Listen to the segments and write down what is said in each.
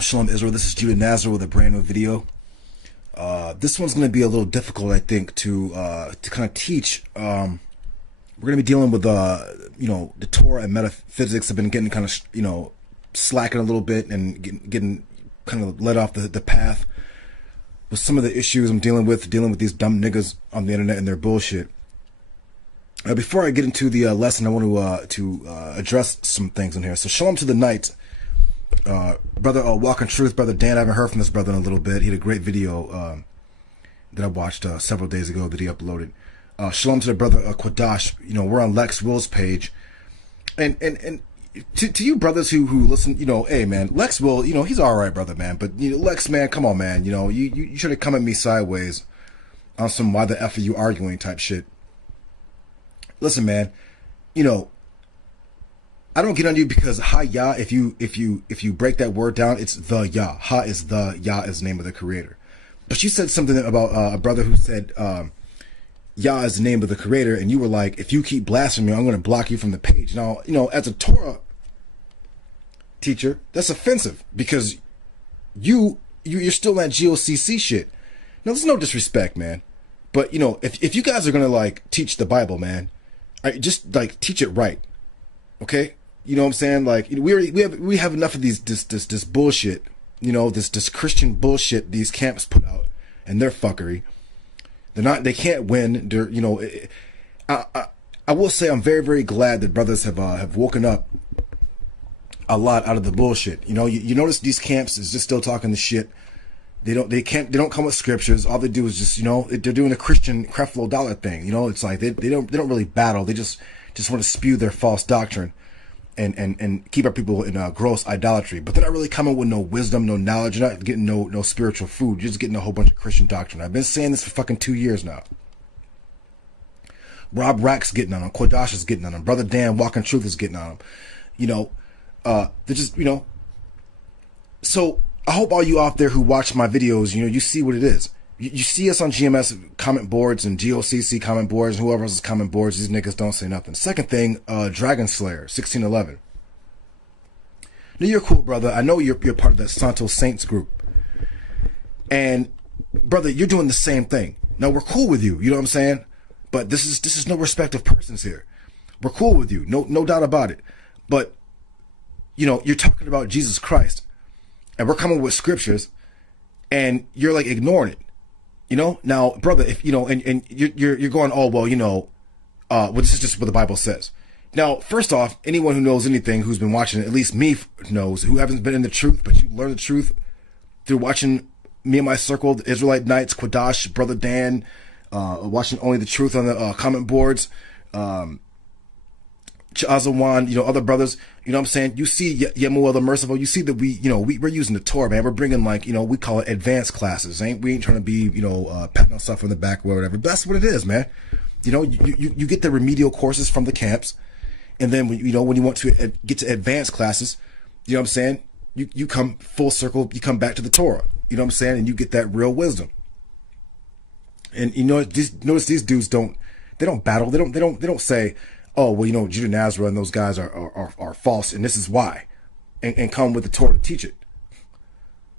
Shalom, Shalom Israel. This is Judah Nazar with a brand new video. This one's going to be a little difficult, I think, to kind of teach. We're going to be dealing with, the Torah and metaphysics have been getting kind of, slacking a little bit and getting kind of led off the path with some of the issues I'm dealing with these dumb niggas on the internet and their bullshit. Before I get into the lesson, I want to address some things in here. So, Shalom to the night. Brother Walking Truth, Brother Dan, I haven't heard from this brother in a little bit. He had a great video that I watched several days ago that he uploaded. Shalom to the brother Quadash. We're on Lex Will's page. And to you brothers who listen, hey man, Lex Will, he's alright, brother, man. But Lex, man, come on, man. You should have come at me sideways on some why the F are you arguing type shit. Listen, man, I don't get on you because Ha Yah, if you break that word down, it's the Yah. Ha is the Yah is the name of the creator. But you said something about a brother who said Yah is the name of the creator, and you were like, if you keep blaspheming, I'm going to block you from the page. Now, as a Torah teacher, that's offensive because you're still that GOCC shit. Now, there's no disrespect, man. But if you guys are going to like teach the Bible, man, just like teach it right. Okay? You know what I'm saying? Like we have enough of this bullshit, this Christian bullshit these camps put out and their fuckery. They can't win. I will say I'm very, very glad that brothers have woken up a lot out of the bullshit. You notice these camps is just still talking the shit. They don't come with scriptures. All they do is just, they're doing the Christian Creflo Dollar thing. It's like they don't really battle. They just want to spew their false doctrine and keep our people in gross idolatry. But they're not really coming with no wisdom, no knowledge. You're not getting no spiritual food. You're just getting a whole bunch of Christian doctrine. I've been saying this for fucking 2 years now. Rob Rack's getting on them. Quadash is getting on them. Brother Dan Walking Truth is getting on them. They're just, So I hope all you out there who watch my videos, you see what it is. You see us on GMS comment boards and GOCC comment boards and whoever else's comment boards. These niggas don't say nothing. Second thing, Dragon Slayer 1611. Now you're cool, brother. I know you're part of that Santo Saints group, and brother, you're doing the same thing. Now we're cool with you. You know what I'm saying? But this is no respect of persons here. We're cool with you, no doubt about it. But you're talking about Jesus Christ, and we're coming with scriptures, and you're like ignoring it. Now, brother, if and you're going, oh well, this is just what the Bible says. Now, first off, anyone who knows anything, who's been watching, at least me knows, who haven't been in the truth, but you learn the truth through watching me and my circle, the Israelite Knights, Quadash, Brother Dan, watching Only the Truth on the comment boards, Chazawan, other brothers, what I'm saying? You see Yemuel the Merciful, you see that we're using the Torah, man. We're bringing we call it advanced classes. We ain't trying to be, patting ourselves on the back or whatever. But that's what it is, man. You get the remedial courses from the camps. And then when you want to get to advanced classes, what I'm saying? You come full circle, you come back to the Torah. You know what I'm saying? And you get that real wisdom. And notice these dudes don't battle. They don't say, oh, well, Judah Nazareth and those guys are false, and this is why, and come with the Torah to teach it.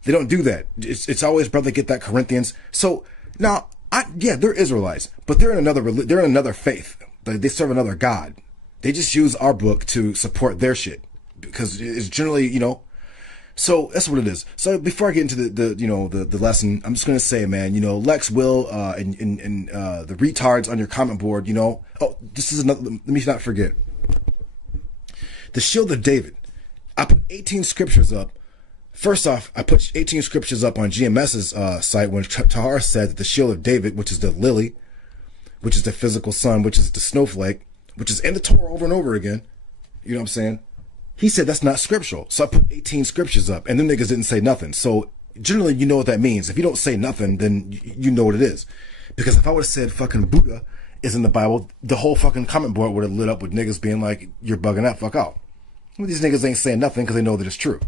They don't do that. It's always, brother, get that Corinthians. So now, they're Israelites, but they're in another faith. They serve another God. They just use our book to support their shit because it's generally, So that's what it is. So before I get into the lesson, I'm just gonna say, man, Lex Will and the retards on your comment board, oh, this is another. Let me not forget. The Shield of David. I put 18 scriptures up. First off, I put 18 scriptures up on GMS's site when Tahar said that the Shield of David, which is the lily, which is the physical sun, which is the snowflake, which is in the Torah over and over again. You know what I'm saying? He said that's not scriptural. So I put 18 scriptures up, and them niggas didn't say nothing. So generally, you know what that means. If you don't say nothing, then you know what it is. Because if I would have said fucking Buddha is in the Bible, the whole fucking comment board would have lit up with niggas being like, you're bugging out, fuck out. Well, these niggas ain't saying nothing because they know that it's true.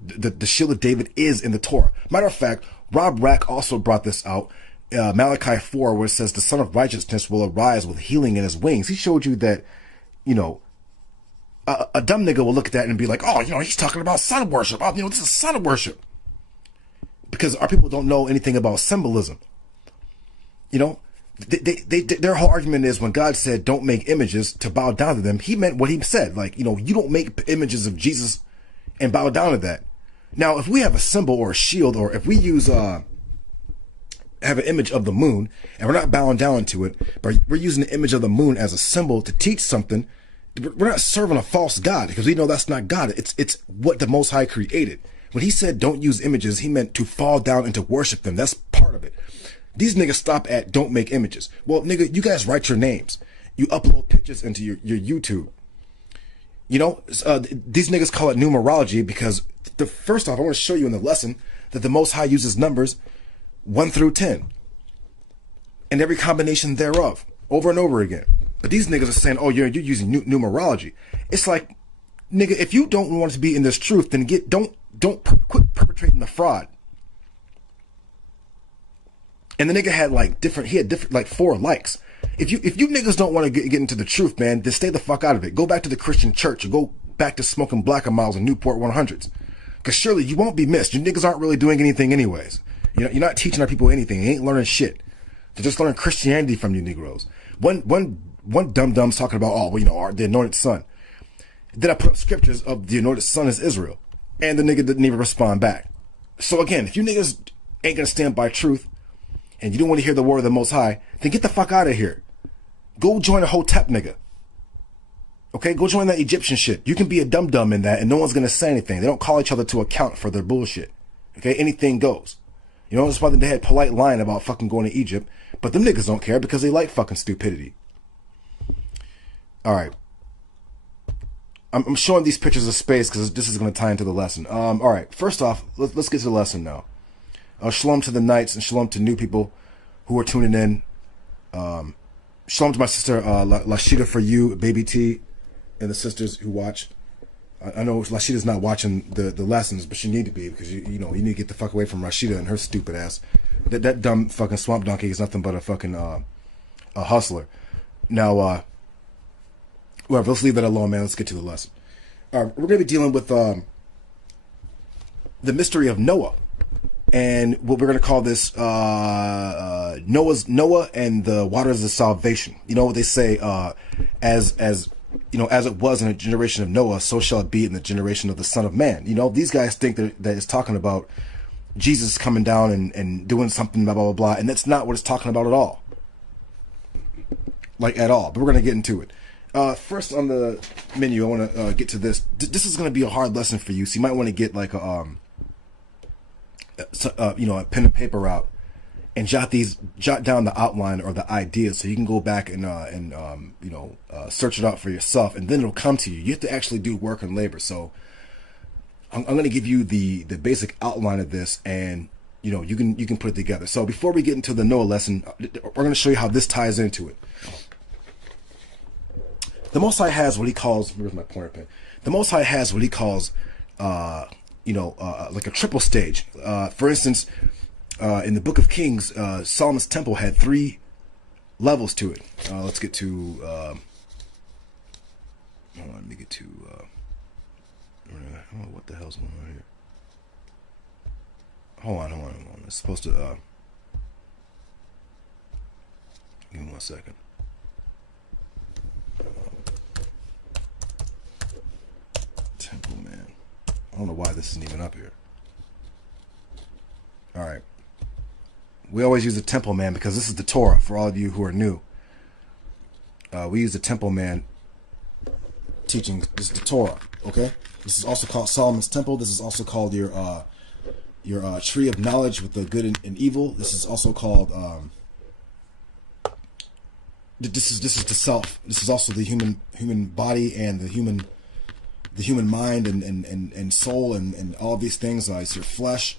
The Shield of David is in the Torah. Matter of fact, Rob Rack also brought this out. Malachi 4, where it says the Son of Righteousness will arise with healing in his wings. He showed you that, a dumb nigga will look at that and be like, oh, he's talking about sun worship. Oh, this is sun worship. Because our people don't know anything about symbolism. Their whole argument is when God said, don't make images to bow down to them, he meant what he said. Like, you don't make images of Jesus and bow down to that. Now, if we have a symbol or a shield, or if we use, have an image of the moon and we're not bowing down to it, but we're using the image of the moon as a symbol to teach something, we're not serving a false God, because we know that's not God. It's what the Most High created. When he said don't use images, he meant to fall down and to worship them. That's part of it. These niggas stop at don't make images. Well, nigga, you guys write your names. You upload pictures into your YouTube. These niggas call it numerology because first off, I want to show you in the lesson that the Most High uses numbers 1 through 10 and every combination thereof over and over again. But these niggas are saying, oh, you're using numerology. It's like, nigga, if you don't want to be in this truth, then quit perpetrating the fraud. And the nigga had like 4 likes. If you niggas don't want to get into the truth, man, then stay the fuck out of it. Go back to the Christian church or go back to smoking Black & Miles and Newport 100s. Because surely you won't be missed. You niggas aren't really doing anything anyways. You're not teaching our people anything. You ain't learning shit. They're just learning Christianity from you Negroes. One dum-dum's talking about, the anointed son. Then I put up scriptures of the anointed son is Israel. And the nigga didn't even respond back. So again, if you niggas ain't gonna stand by truth, and you don't want to hear the word of the Most High, then get the fuck out of here. Go join a Hotep nigga. Okay, go join that Egyptian shit. You can be a dum-dum in that and no one's gonna say anything. They don't call each other to account for their bullshit. Okay, anything goes. That's why they had polite line about fucking going to Egypt, but them niggas don't care because they like fucking stupidity. Alright. I'm showing these pictures of space because this is going to tie into the lesson. Alright, first off, let's get to the lesson now. Shalom to the knights and shalom to new people who are tuning in. Shalom to my sister Lashida for you, Baby T, and the sisters who watch. I know Lashida's not watching the lessons, but she need to be, because you need to get the fuck away from Rashida and her stupid ass. That dumb fucking swamp donkey is nothing but a fucking a hustler. Now, whatever, let's leave that alone, man. Let's get to the lesson. We're going to be dealing with the mystery of Noah. And what we're going to call this Noah and the waters of salvation. You know what they say, as it was in the generation of Noah, so shall it be in the generation of the Son of Man. These guys think that it's talking about Jesus coming down and doing something, blah, blah, blah, blah. And that's not what it's talking about at all. Like, at all. But we're going to get into it. First on the menu, I want to get to this. This is going to be a hard lesson for you, so you might want to get like a pen and paper out and jot down the outline or the ideas, so you can go back and search it out for yourself, and then it'll come to you. You have to actually do work and labor. So I'm going to give you the basic outline of this, and you can put it together. So before we get into the Noah lesson, we're going to show you how this ties into it. The Most High has what he calls, where's my pointer pen? The Most High has what he calls, like a triple stage. For instance, in the Book of Kings, Solomon's temple had 3 levels to it. Let's get to, hold on, let me get to, I don't know what the hell's going on here. Hold on. It's supposed to, give me 1 second. Temple, man. I don't know why this isn't even up here. Alright. We always use the temple man because this is the Torah for all of you who are new. We use the temple man teaching. This is the Torah, okay? This is also called Solomon's temple. This is also called your tree of knowledge with the good and evil. This is also called this is the self. This is also the human body and the human mind and soul and all of these things. It's your flesh.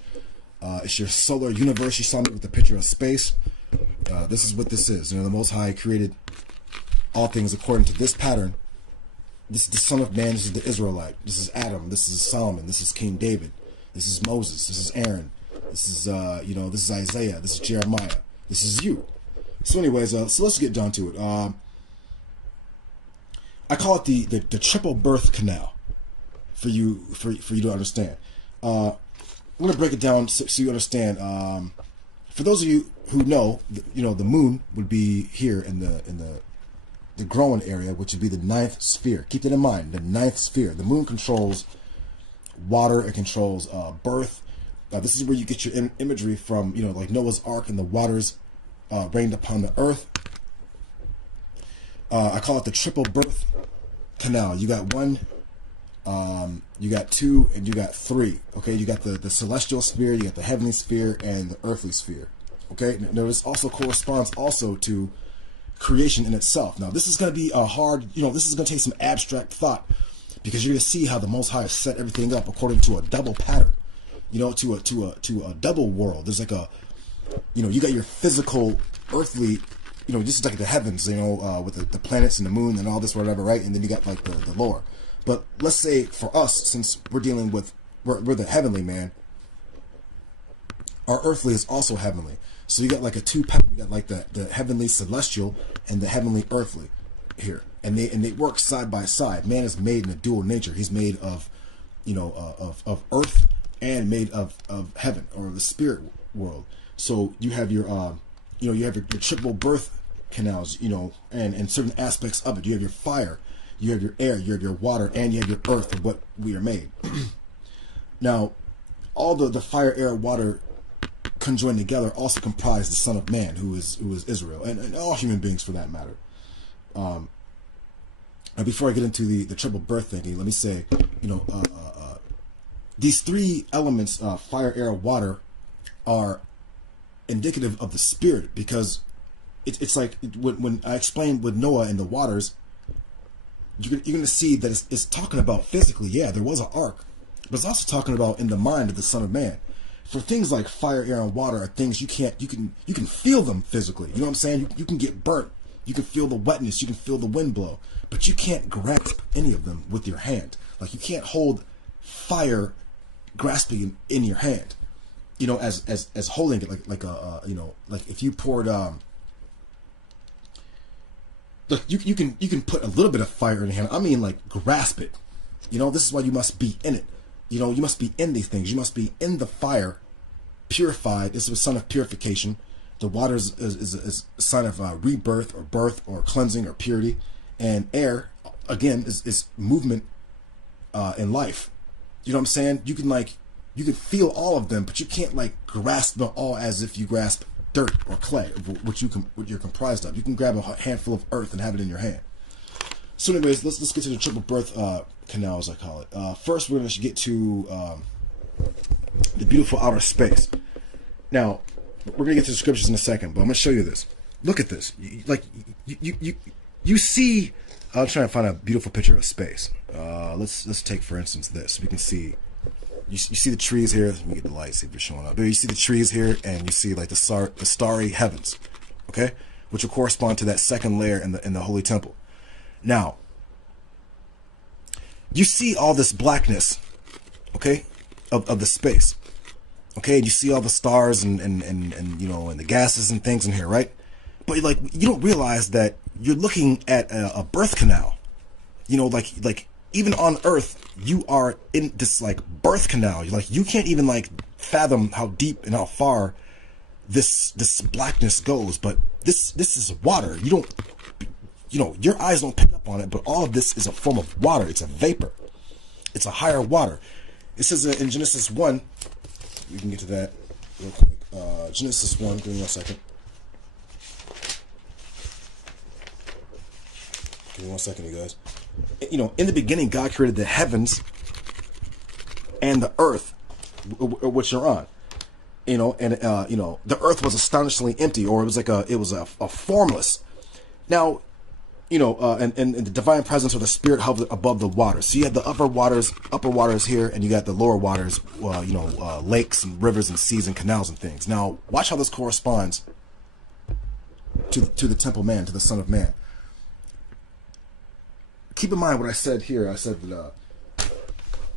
It's your solar universe. You saw me with the picture of space. This is what this is. The Most High created all things according to this pattern. This is the Son of Man. This is the Israelite. This is Adam. This is Solomon. This is King David. This is Moses. This is Aaron. This is this is Isaiah. This is Jeremiah. This is you. So anyways, so let's get down to it. I call it the triple birth canal for you to understand. I'm going to break it down so you understand. For those of you who know, the moon would be here in the growing area, which would be the ninth sphere. Keep that in mind, the ninth sphere. The moon controls water, it controls birth. This is where you get your imagery from, like Noah's Ark and the waters rained upon the earth. I call it the triple birth canal. You got one, you got two, and you got three. Okay, you got the celestial sphere, you got the heavenly sphere, and the earthly sphere. Okay, now this also corresponds also to creation in itself. Now this is going to be a hard, this is going to take some abstract thought, because you're going to see how the Most High has set everything up according to a double pattern, to a double world. There's like a, you got your physical earthly, this is like the heavens, with the planets and the moon and all this, whatever, right? And then you got like the lower. But let's say for us, since we're dealing with, we're the heavenly man, our earthly is also heavenly. So you got like a two pattern. You got like the heavenly celestial and the heavenly earthly here, and they work side by side. Man is made in a dual nature. He's made of, of earth and made of heaven, or the spirit world. So you have your you have your triple birth canals, and certain aspects of it. You have your fire, you have your air, you have your water, and you have your earth, of what we are made. Now, all the fire, air, water conjoined together also comprise the Son of Man, who is Israel, and all human beings for that matter. Now, before I get into the triple birth thinking, let me say, these three elements, fire, air, water, are indicative of the spirit, because it's like when I explained with Noah and the waters, you're going to see that it's talking about physically. Yeah, there was an ark, but it's also talking about in the mind of the Son of Man. For things like fire, air, and water are things you can feel them physically. You know what I'm saying? You can get burnt. You can feel the wetness. You can feel the wind blow, but you can't grasp any of them with your hand. Like, you can't hold fire grasping in your hand, as holding it like a like if you poured look, you can put a little bit of fire in your hand. I mean, like, grasp it. This is why you must be in it. You must be in these things. You must be in the fire, purified. This is a sign of purification. The water is a sign of rebirth, or birth, or cleansing, or purity. And air, again, is movement in life. You know what I'm saying? You can feel all of them, but you can't like grasp them all as if you grasp dirt or clay, what you're comprised of. You can grab a handful of earth and have it in your hand. So anyways, let's get to the triple birth canal, as I call it. First, we're going to get to the beautiful outer space. Now, we're going to get to the scriptures in a second, but I'm going to show you this. Look at this. You see, I'll try to find a beautiful picture of space. Let's take, for instance, this. We can see, you see the trees here. Let me get the light, see if it's showing up. There, you see the trees here, and you see like the starry heavens, okay, which will correspond to that second layer in the holy temple. Now, you see all this blackness, okay, of the space, okay, and you see all the stars and the gases and things in here, right? But you don't realize that you're looking at a birth canal. Like even on Earth, you are in this like birth canal. You can't even like fathom how deep and how far this blackness goes. But this is water. Your eyes don't pick up on it, but all of this is a form of water. It's a vapor. It's a higher water. It says in Genesis 1, we can get to that real quick. Genesis 1, give me 1 second. Give me 1 second, you guys. In the beginning, God created the heavens and the earth, which you're on. The earth was astonishingly empty, or it was a formless. Now, and the divine presence or the spirit hovered above the waters. So you had the upper waters here, and you got the lower waters, lakes and rivers and seas and canals and things. Now, watch how this corresponds to the temple man, to the Son of Man. Keep in mind what I said here. I said that. Hold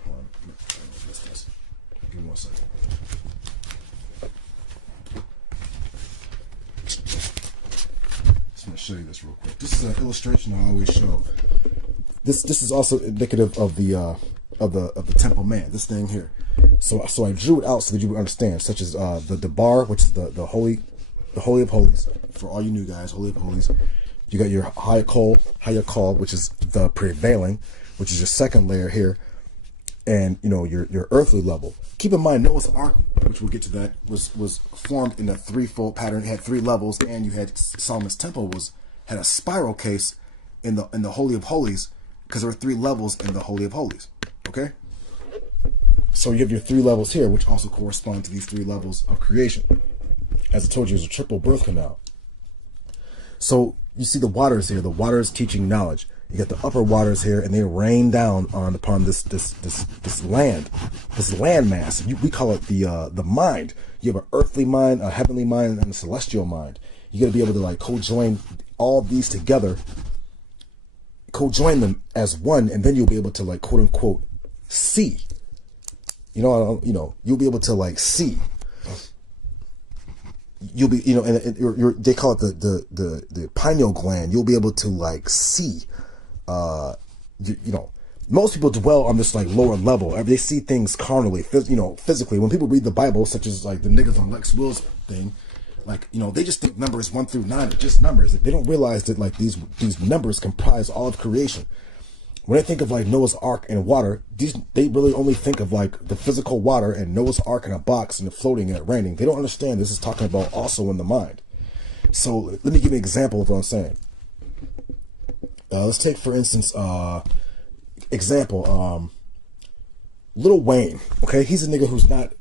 on, give me 1 second. Just going to show you this real quick. This is an illustration I always show. This is also indicative of the temple man. This thing here. So I drew it out so that you would understand, such as the bar, which is the holy of holies for all you new guys. Holy of holies. You got your Hayakol, which is the prevailing, which is your second layer here, and you know your earthly level. Keep in mind Noah's Ark, which we'll get to that, was formed in a threefold pattern. It had 3 levels, and you had Solomon's temple had a spiral case in the Holy of Holies, because there were 3 levels in the Holy of Holies. Okay, so you have your 3 levels here, which also correspond to these 3 levels of creation. As I told you, it's a triple birth canal. So you see the waters here. The waters teaching knowledge. You got the upper waters here, and they rain down upon this land, this land mass. We call it the mind. You have an earthly mind, a heavenly mind, and a celestial mind. You got to be able to like co-join all these together, co-join them as one, and then you'll be able to like quote unquote see. You'll be able to like see. You'll be, and they call it the pineal gland. You'll be able to like see. Most people dwell on this like lower level. They see things carnally, physically. When people read the Bible, such as like the niggas on Lex Will's thing, like, they just think numbers 1 through 9 are just numbers. They don't realize that like these numbers comprise all of creation. When they think of like Noah's Ark and water, they really only think of like the physical water and Noah's Ark in a box and it floating and it raining. They don't understand this is talking about also in the mind. So let me give you an example of what I'm saying. Let's take, for instance, Lil Wayne. Okay, he's a nigga who's not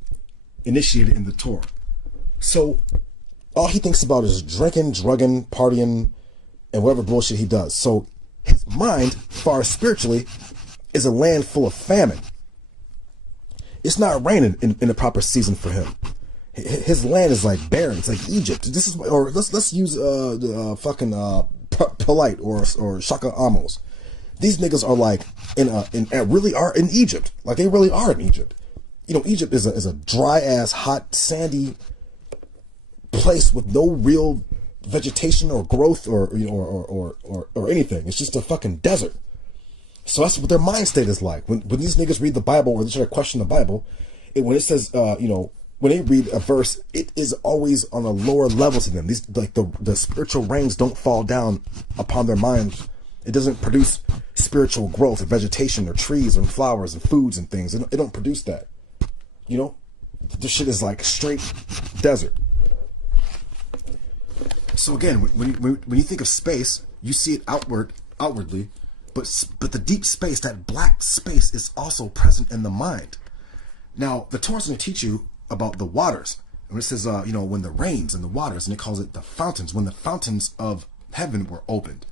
initiated in the Torah. So all he thinks about is drinking, drugging, partying, and whatever bullshit he does. So his mind, far spiritually, is a land full of famine. It's not raining in the proper season for him. His land is like barren. It's like Egypt. This is, or let's use Polite or Shaka Amos. These niggas are like really are in Egypt. Like they really are in Egypt. Egypt is a dry ass, hot, sandy place with no real vegetation or growth or anything. It's just a fucking desert. So that's what their mind state is like. When these niggas read the Bible or they try to question the Bible, when it says when they read a verse, it is always on a lower level to them. These like the spiritual rains don't fall down upon their minds. It doesn't produce spiritual growth or vegetation or trees and flowers and foods and things. It don't produce that. This shit is like straight desert. So again, when you think of space, you see it outwardly, but the deep space, that black space, is also present in the mind. Now, the Torah's going to teach you about the waters. And it says, when the rains and the waters, and it calls it the fountains, when the fountains of heaven were opened.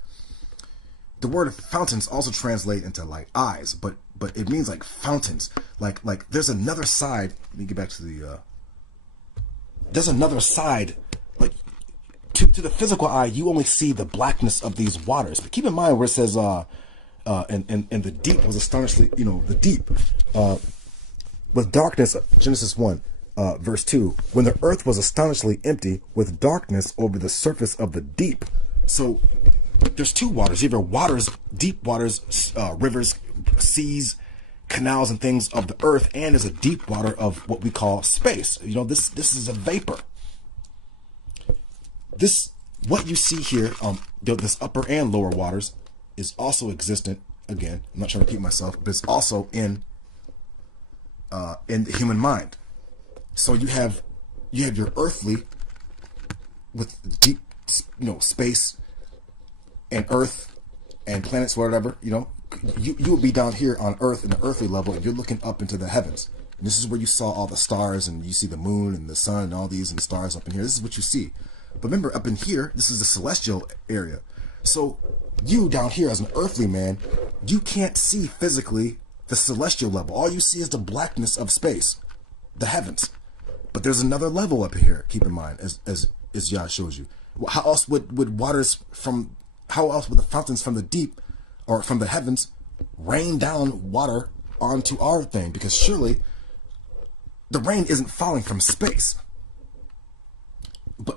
The word fountains also translate into like eyes, but it means like fountains. Like there's another side. Let me get back to there's another side. Like to the physical eye, you only see the blackness of these waters. But keep in mind where it says, and the deep was astonishingly, the deep, with darkness, Genesis 1, verse 2, when the earth was astonishingly empty with darkness over the surface of the deep. So there's 2 waters. You have your waters, deep waters, rivers, seas, canals, and things of the earth, and there's a deep water of what we call space. This is a vapor. What you see here, this upper and lower waters, is also existent. Again, I'm not trying to repeat myself, but it's also in the human mind. So you have your earthly with deep, space and earth and planets, whatever. You will be down here on earth in the earthly level, and you're looking up into the heavens. And this is where you saw all the stars, and you see the moon and the sun and all these and the stars up in here. This is what you see. But remember, up in here, this is the celestial area. So you down here as an earthly man, you can't see physically the celestial level. All you see is the blackness of space, the heavens. But there's another level up here, keep in mind, as Yah shows you. How else would the fountains from the deep or from the heavens rain down water onto our thing? Because surely the rain isn't falling from space.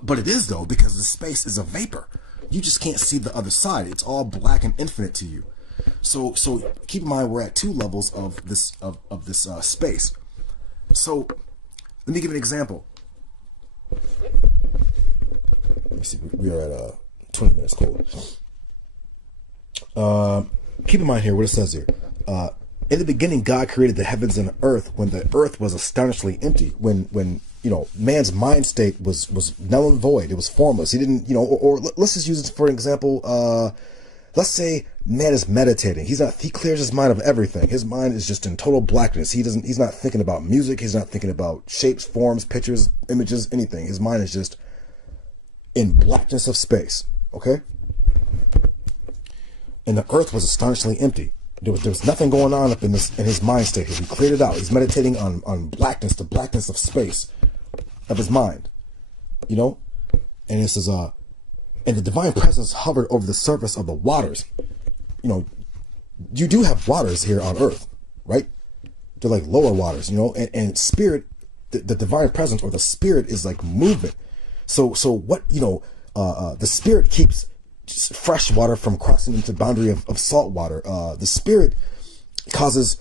But it is, though, because the space is a vapor. You just can't see the other side. It's all black and infinite to you. So keep in mind we're at two levels of this space. So let me give an example. Let me see. We are at 20 minutes cold. Keep in mind here what it says here. In the beginning, God created the heavens and the earth when the earth was astonishingly empty. When man's mind state was null and void. It was formless. He didn't, or let's just use it for an example. Let's say man is meditating. He clears his mind of everything. His mind is just in total blackness. He's not thinking about music. He's not thinking about shapes, forms, pictures, images, anything. His mind is just in blackness of space. Okay? And the earth was astonishingly empty. There was nothing going on up in his mind state. He cleared it out. He's meditating on blackness, the blackness of space, of his mind. And it says, and the divine presence hovered over the surface of the waters. You do have waters here on earth, right? They're like lower waters, and spirit, the divine presence or the spirit is like movement. So what, the spirit keeps fresh water from crossing into the boundary of salt water. The spirit causes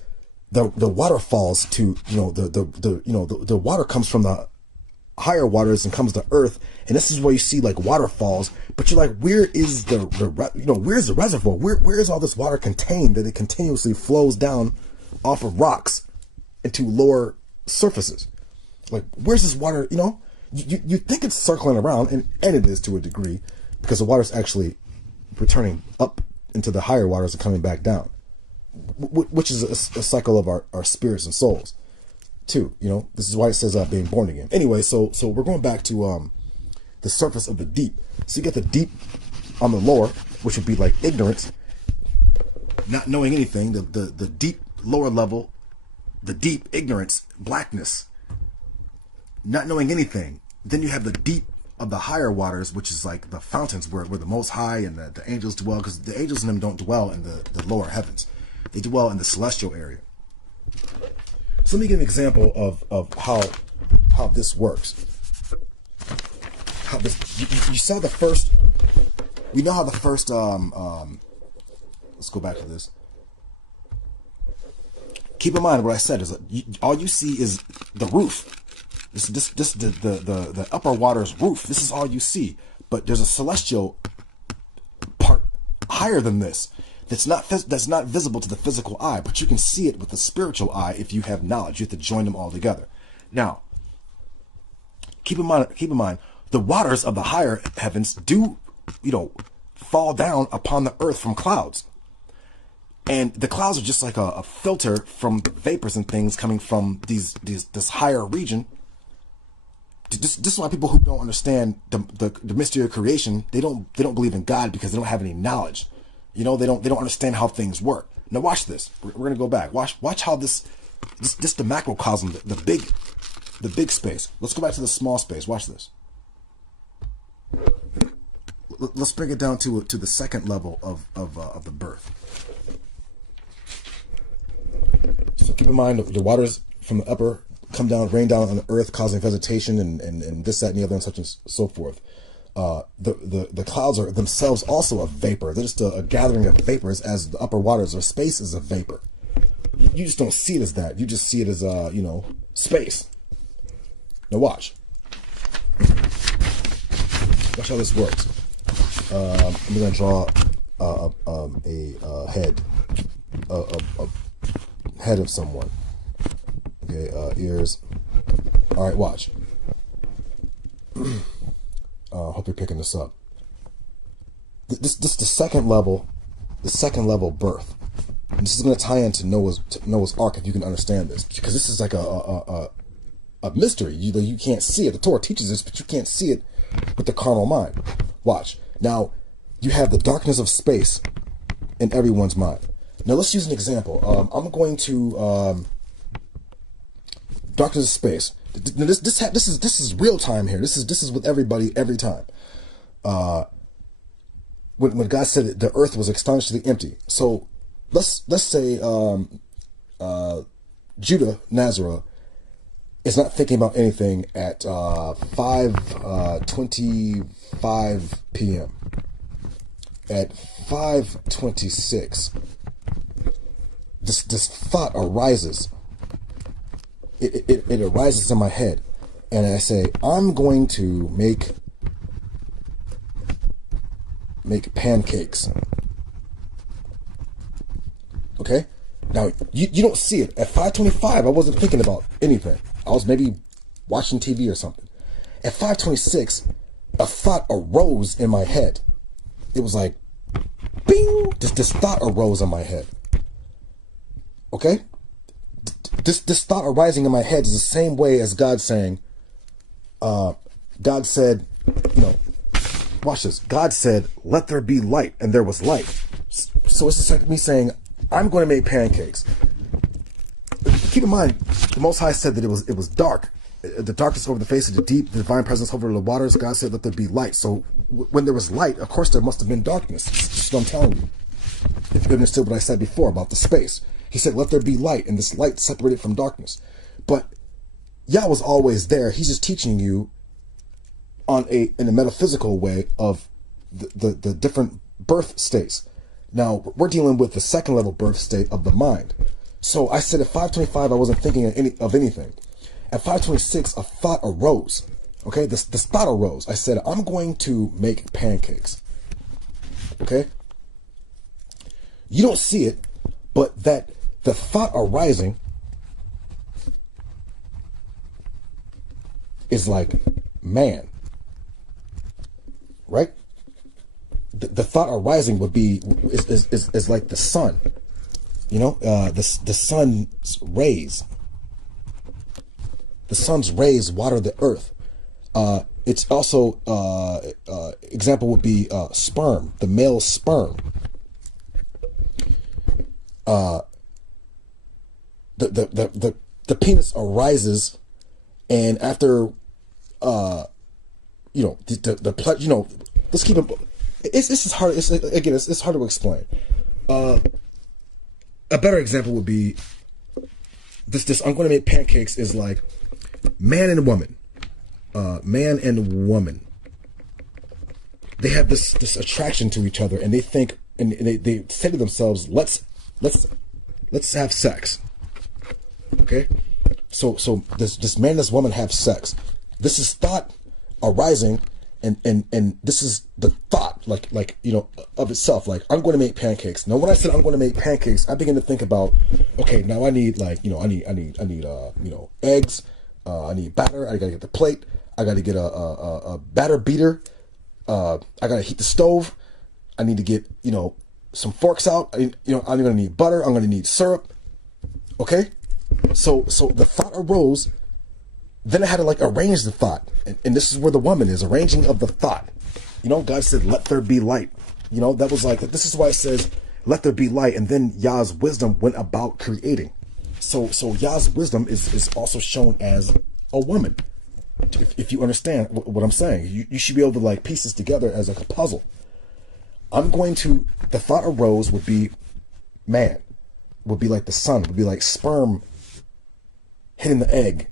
the waterfalls to, the water comes from the higher waters and comes to earth, and this is where you see like waterfalls, but you're like, where is where's the reservoir? Where is all this water contained that it continuously flows down off of rocks into lower surfaces? Like, where's this water? You think it's circling around, and it is to a degree, because the water's actually returning up into the higher waters and coming back down, which is a cycle of our spirits and souls too. This is why it says being born again. Anyway, so we're going back to the surface of the deep. So you get the deep on the lower, which would be like ignorance, not knowing anything. The deep lower level, the deep ignorance, blackness, not knowing anything. Then you have the deep of the higher waters, which is like the fountains where the Most High and the angels dwell, because the angels and them don't dwell in the lower heavens. They dwell in the celestial area. So let me give an example of how this works. How this, you saw the first, we know how the first, let's go back to this. Keep in mind what I said is that all you see is the roof. This the upper waters roof. This is all you see. But there's a celestial part higher than this that's not visible to the physical eye, but you can see it with the spiritual eye if you have knowledge. You have to join them all together. Now, keep in mind, the waters of the higher heavens do, fall down upon the earth from clouds. And the clouds are just like a filter from the vapors and things coming from this higher region. This is why people who don't understand the mystery of creation, they don't believe in God, because they don't have any knowledge. They don't understand how things work. Now watch this. We're gonna go back. Watch how this the macrocosm, the big space. Let's go back to the small space. Watch this. Let's bring it down to the second level of the birth. So keep in mind the waters from the upper come down, rain down on the earth, causing vegetation and this, that, and the other, and such and so forth. The clouds are themselves also a vapor. They're just a gathering of vapors, as the upper waters or space is a vapor. You just don't see it as that. You just see it as space. Now watch. Watch how this works. I'm gonna draw a head, a head of someone. Okay, ears. All right, watch. Hope you're picking this up. This the second level birth. And this is going to tie into Noah's Ark, if you can understand this, because this is like a mystery. You can't see it. The Torah teaches this, but you can't see it with the carnal mind. Watch. Now, you have the darkness of space in everyone's mind. Now, let's use an example. I'm going to darkness of space. This is real time here. This is with everybody every time. When God said the earth was astonishingly empty. So let's say Judah Nazareth is not thinking about anything at 5:25 p.m. At 5:26, this thought arises. It arises in my head, and I say, I'm going to make pancakes. Okay? Now, you don't see it. At 5:25, I wasn't thinking about anything. I was maybe watching TV or something. At 5:26, a thought arose in my head. It was like, bing! This thought arose in my head. Okay? This thought arising in my head is the same way as God saying, God said, watch this. God said, let there be light, and there was light. So it's just like me saying, I'm going to make pancakes. Keep in mind, the Most High said that it was dark. The darkness over the face of the deep, the divine presence over the waters. God said, let there be light. So when there was light, of course there must have been darkness. That's just what I'm telling you. If you understood what I said before about the space. He said, let there be light, and this light separated from darkness. But Yah was always there. He's just teaching you in a metaphysical way of the different birth states. Now, we're dealing with the second level birth state of the mind. So I said at 5:25, I wasn't thinking of anything. At 5:26, a thought arose. Okay, this thought arose. I said, I'm going to make pancakes. Okay? You don't see it, but that the thought arising is like man. Right? The thought arising would be is like the sun. The sun's rays. The sun's rays water the earth. It's also example would be sperm, the male sperm. The penis arises, and after let's keep it. This is hard. It's hard to explain. A better example would be this. I'm going to make pancakes is like man and woman. Man and woman. They have this attraction to each other, and they think, and they say to themselves, let's have sex. Okay, so this man and this woman have sex. This is thought arising, and this is the thought of itself. Like, I'm going to make pancakes. Now, when I said I'm going to make pancakes, I begin to think about, okay, now I need eggs. I need batter. I got to get the plate. I got to get a batter beater. I got to heat the stove. I need to get some forks out. I'm going to need butter. I'm going to need syrup. Okay. So the thought arose, then I had to arrange the thought. And this is where the woman is, arranging of the thought. God said, let there be light. That was this is why it says, let there be light. And then Yah's wisdom went about creating. So Yah's wisdom is also shown as a woman. If you understand what I'm saying, you should be able to piece this together as a puzzle. The thought arose would be man, would be like the sun, would be like sperm hitting the egg.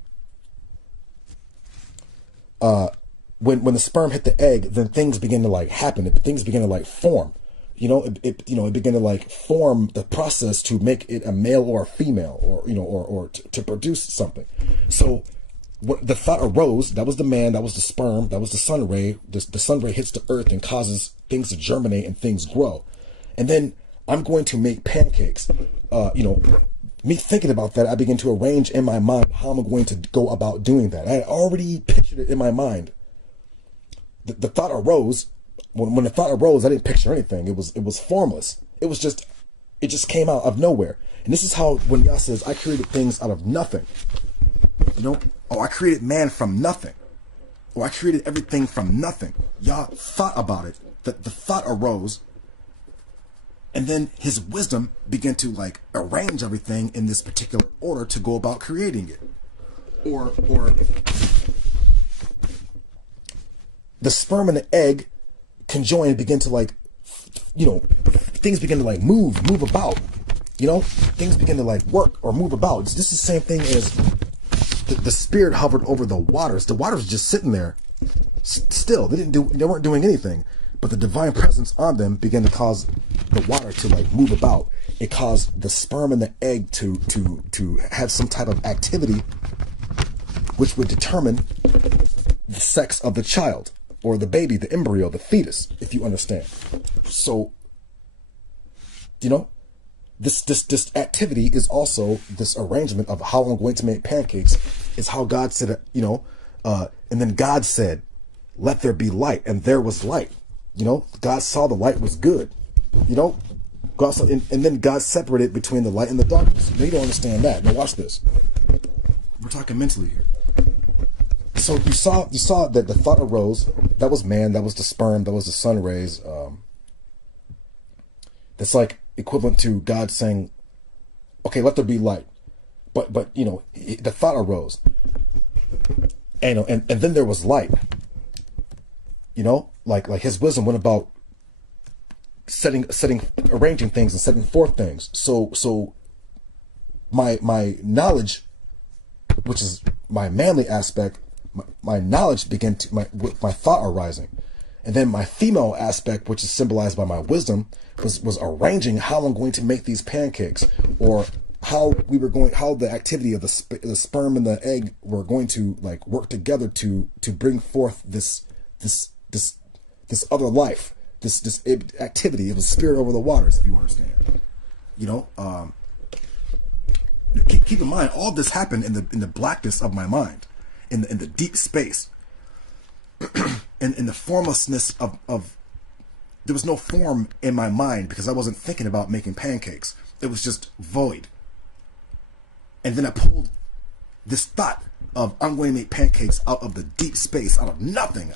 When the sperm hit the egg, then things begin to happen. Things begin to form. It began to form the process to make it a male or a female, or to produce something. So what the thought arose, that was the man, that was the sperm, that was the sun ray. The sun ray hits the earth and causes things to germinate and things grow. And then I'm going to make pancakes. Me thinking about that, I begin to arrange in my mind how I'm going to go about doing that. I had already pictured it in my mind. The thought arose. When the thought arose, I didn't picture anything. It was formless. It just came out of nowhere. And this is how, when Yah says, I created things out of nothing. I created man from nothing. Or I created everything from nothing. Yah thought about it. The thought arose. And then his wisdom began to arrange everything in this particular order to go about creating it. Or the sperm and the egg conjoin and begin to things begin to move about. Things begin to work or move about. This is the same thing as the spirit hovered over the waters. The waters were just sitting there still. They weren't doing anything. But the divine presence on them began to cause the water to like move about. It caused the sperm and the egg to have some type of activity which would determine the sex of the child or the baby, the embryo, the fetus, if you understand. So, you know, this activity is also this arrangement of how I'm going to make pancakes is how God said, you know, and then God said, let there be light, and there was light. You know, God saw the light was good. You know, God saw, and then God separated between the light and the darkness. Now you don't understand that. Now watch this. We're talking mentally here. So you saw that the thought arose. That was man. That was the sperm. That was the sun rays. That's like equivalent to God saying, "Okay, let there be light." But you know, the thought arose, and then there was light. You know, like His wisdom went about arranging things and setting forth things. So my knowledge, which is my manly aspect. My knowledge began to my thought arising, and then my female aspect, which is symbolized by my wisdom, was arranging how I'm going to make these pancakes, or how the activity of the sperm and the egg were going to like work together to bring forth this other life, this activity of the spirit over the waters, if you understand. You know, keep in mind all this happened in the blackness of my mind. In the deep space, in the formlessness of there was no form in my mind because I wasn't thinking about making pancakes. It was just void. And then I pulled this thought of I'm going to make pancakes out of the deep space, out of nothing.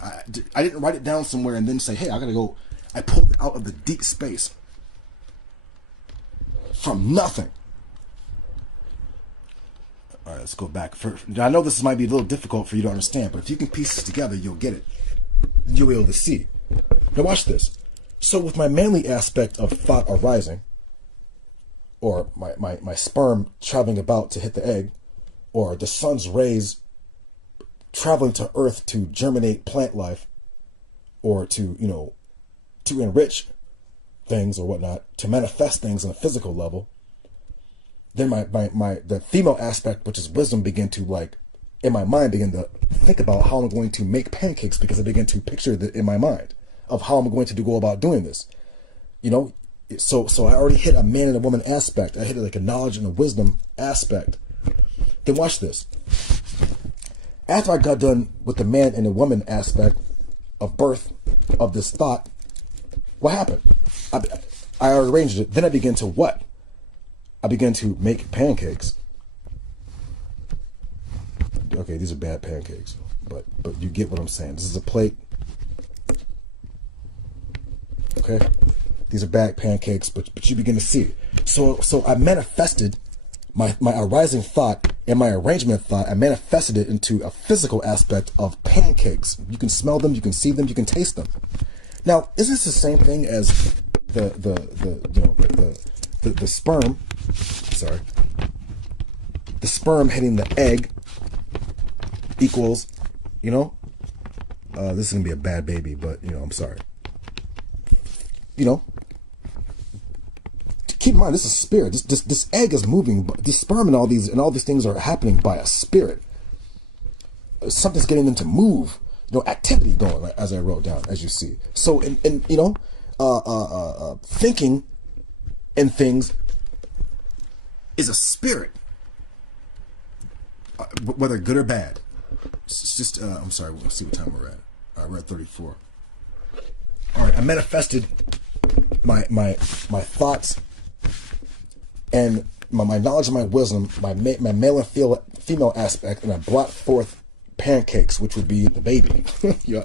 I didn't write it down somewhere and then say, hey, I gotta go. I pulled it out of the deep space from nothing. All right, let's go back. I know this might be a little difficult for you to understand, but if you can piece this together, you'll get it. You'll be able to see. Now watch this. So with my manly aspect of thought arising, or my sperm traveling about to hit the egg, or the sun's rays traveling to earth to germinate plant life, or to, you know, to enrich things or whatnot, to manifest things on a physical level, then the female aspect, which is wisdom, began to like, in my mind, begin to think about how I'm going to make pancakes, because I began to picture in my mind of how I'm going to go about doing this. You know, so I already hit a man and a woman aspect. I hit like a knowledge and a wisdom aspect. Then watch this. After I got done with the man and the woman aspect of birth of this thought, what happened? I arranged it. Then I began to what? I began to make pancakes. Okay, these are bad pancakes, but you get what I'm saying. This is a plate. Okay, these are bad pancakes, but you begin to see it. So I manifested my arising thought and my arrangement thought. I manifested it into a physical aspect of pancakes. You can smell them, you can see them, you can taste them. Now, is this the same thing as the sperm? Sorry. The sperm hitting the egg equals, you know, this is going to be a bad baby, but, you know, I'm sorry. You know, keep in mind, this is spirit. This egg is moving, but the sperm and all these things are happening by a spirit. Something's getting them to move, you know, activity going, as I wrote down, as you see. So, and you know, thinking and things is a spirit, whether good or bad. It's just, I'm sorry, we'll see what time we're at. We're at 34. All right, I manifested my thoughts and my knowledge and my wisdom, my male and female aspect, and I brought forth pancakes, which would be the baby.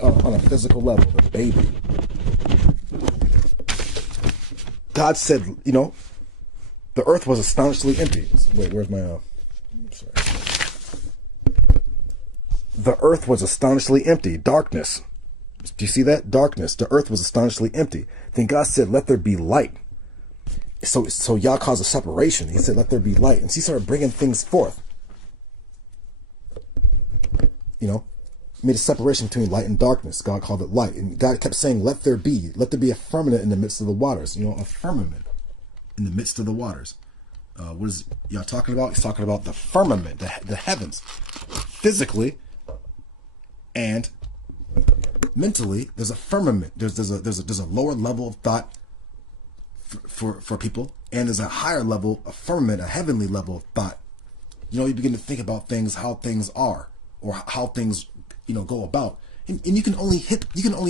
On a physical level, the baby. God said, you know, the earth was astonishingly empty. Wait, where's my, sorry. The earth was astonishingly empty. Darkness. Do you see that? Darkness. The earth was astonishingly empty. Then God said, let there be light. So Yah caused a separation. He said, let there be light. And he started bringing things forth. You know? made a separation between light and darkness. God called it light. And God kept saying, let there be a firmament in the midst of the waters. You know, a firmament in the midst of the waters. What is y'all talking about? He's talking about the firmament, the heavens. Physically and mentally, there's a firmament. There's a lower level of thought for people, and there's a higher level, a firmament, a heavenly level of thought. You know, you begin to think about things, how things are, or how things, you know, go about. And you can only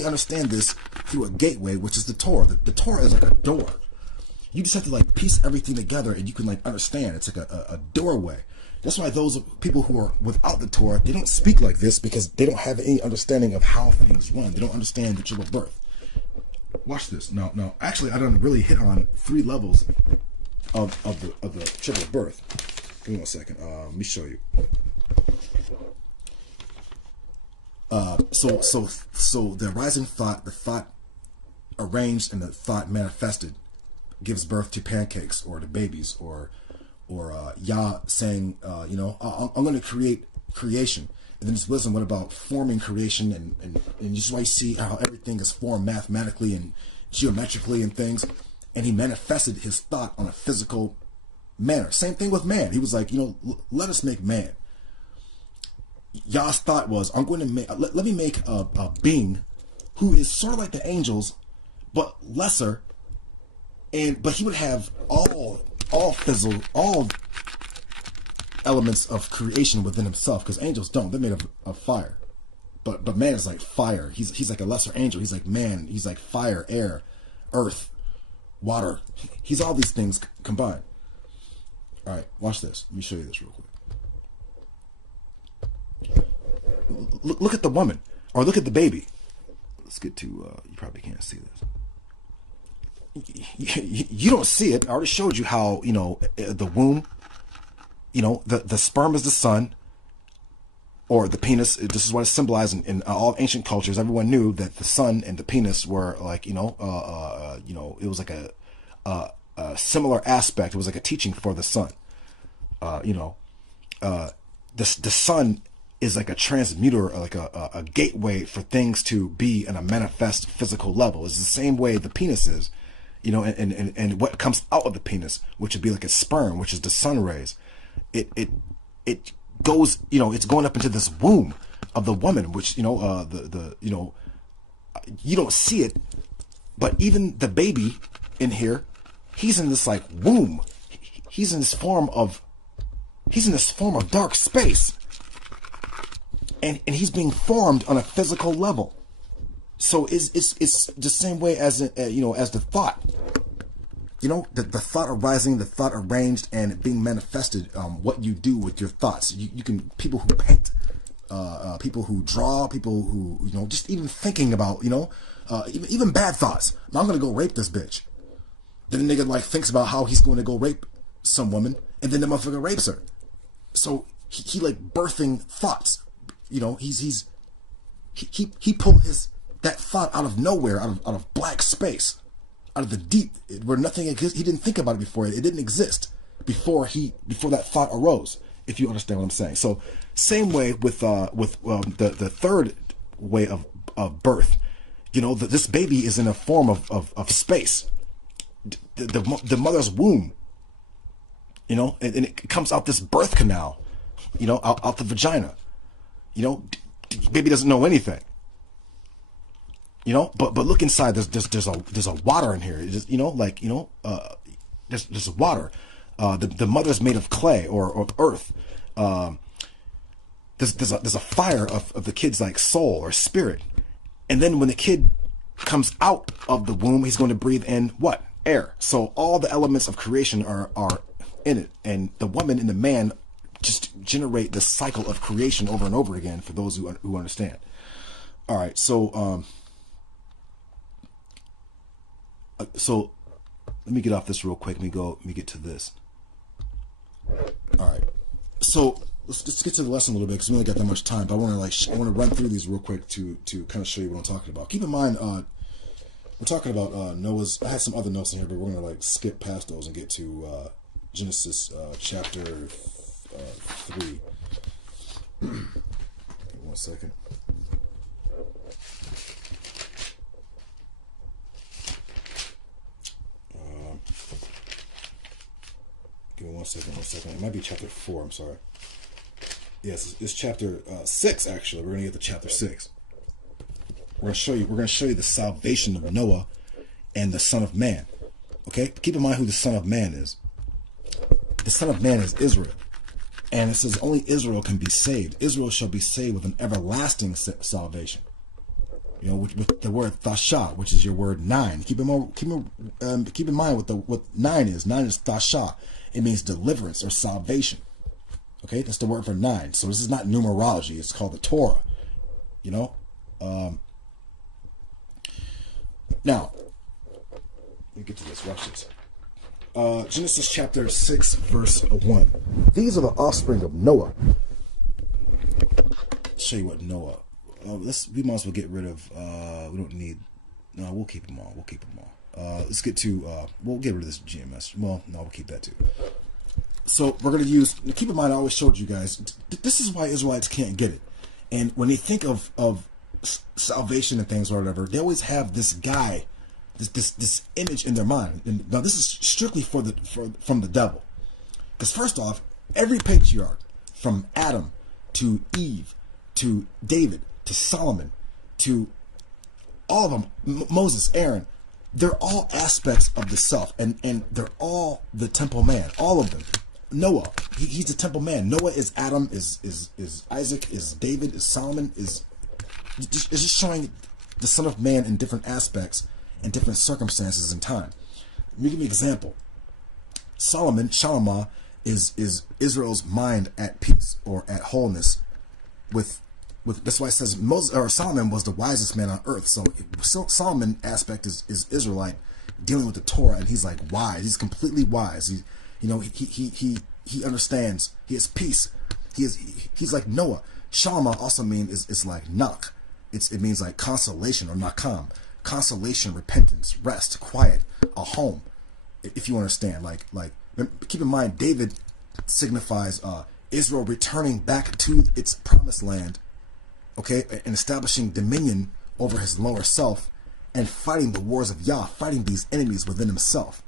understand this through a gateway, which is the Torah. The Torah is like a door. You just have to like piece everything together, and you can like understand. It's like a doorway. That's why those people who are without the Torah, they don't speak like this, because they don't have any understanding of how things run. They don't understand the triple birth. Watch this. No. Actually, I don't really hit on 3 levels of the triple birth. Give me 1 second. Let me show you. So the rising thought, the thought arranged and the thought manifested, gives birth to pancakes or to babies, or Yah saying, you know, I'm going to create creation. And then just listen, what about forming creation? And this is why you see how everything is formed mathematically and geometrically and things. And he manifested his thought on a physical manner. Same thing with man. He was like, you know, let us make man. Yah's thought was, I'm going to make, let me make a being who is sort of like the angels, but lesser. But he would have all elements of creation within himself, because angels don't. They're made of fire. But man is like fire. He's like a lesser angel. He's like man. He's like fire, air, earth, water. He's all these things combined. All right, watch this. Let me show you this real quick. Look at the woman, or look at the baby. Let's get to, you probably can't see this. You don't see it. I already showed you how, you know, the womb, you know, the sperm is the sun, or the penis. This is what it symbolized in all ancient cultures. Everyone knew that the sun and the penis were like, you know, it was like a similar aspect. It was like a teaching for the sun. The sun is like a transmuter, like a gateway for things to be in a manifest physical level. It's the same way the penis is, you know, and what comes out of the penis, which would be like a sperm, which is the sun rays. It goes, you know, it's going up into this womb of the woman, which, you know, you know, you don't see it, but even the baby in here, he's in this like womb. He's in this form of dark space. And he's being formed on a physical level. So it's the same way as you know, as the thought. You know, the thought arising, the thought arranged, and being manifested. What you do with your thoughts. You can, people who paint, people who draw, people who, you know, just even thinking about, you know, even bad thoughts. I'm gonna go rape this bitch. Then the nigga like thinks about how he's going to go rape some woman, and then the motherfucker rapes her. So he like birthing thoughts. You know, he pulled that thought out of nowhere, out of black space, out of the deep, where nothing exists. He didn't think about it before. It didn't exist before that thought arose. If you understand what I'm saying. So same way with the third way of birth. You know, this baby is in a form of space. The mother's womb. You know, and it comes out this birth canal. You know, out the vagina. You know, baby doesn't know anything. You know, but look inside. There's a water in here. It's just, you know, like, you know, there's water. The mother's made of clay or earth. There's a fire of the kid's like soul or spirit. And then when the kid comes out of the womb, he's going to breathe in what? Air. So all the elements of creation are in it, and the woman and the man just generate this cycle of creation over and over again for those who understand. All right, so let me get off this real quick. Let me get to this. All right, so let's get to the lesson a little bit, because we only got that much time. But I want to run through these real quick to kind of show you what I'm talking about. Keep in mind, we're talking about Noah's. I had some other notes in here, but we're gonna like skip past those and get to Genesis chapter 3. 1 second. One second. It might be chapter 4. I'm sorry. Yes, it's chapter 6. Actually, we're gonna get to chapter 6. We're gonna show you the salvation of Noah and the Son of Man. Okay, keep in mind who the Son of Man is. The Son of Man is Israel, and it says only Israel can be saved. Israel shall be saved with an everlasting salvation. You know, with the word thasha, which is your word 9. Keep in mind what 9 is. 9 is thasha. It means deliverance or salvation. Okay, that's the word for 9. So this is not numerology. It's called the Torah. You know. Now, let me get to this. Watch this. Genesis chapter 6, verse 1. These are the offspring of Noah. I'll show you what Noah. We might as well get rid of. We don't need. No, we'll keep them all. Let's get to. We'll get rid of this GMS. Well, no, we'll keep that too. So we're going to use. Keep in mind, I always showed you guys. This is why Israelites can't get it. And when they think of salvation and things or whatever, they always have this guy, this image in their mind. And now this is strictly from the devil. Because first off, every patriarch from Adam to Eve to David to Solomon to all of them, Moses, Aaron, they're all aspects of the self, and they're all the temple man, all of them. Noah, he's the temple man. Noah is Adam, is Isaac, is David, is Solomon, is just showing the Son of Man in different aspects and different circumstances and time. Let me give you an example. Solomon, Shalomah, is Israel's mind at peace or at wholeness with that's why it says Solomon was the wisest man on earth. So Solomon aspect is Israelite dealing with the Torah, and he's like wise. He's completely wise. He understands. He has peace. He's like Noah. Shalomah also means is like nak. It means like consolation or nakam. Consolation, repentance, rest, quiet, a home. If you understand, like keep in mind, David signifies Israel returning back to its promised land, okay, and establishing dominion over his lower self and fighting the wars of Yah, fighting these enemies within himself,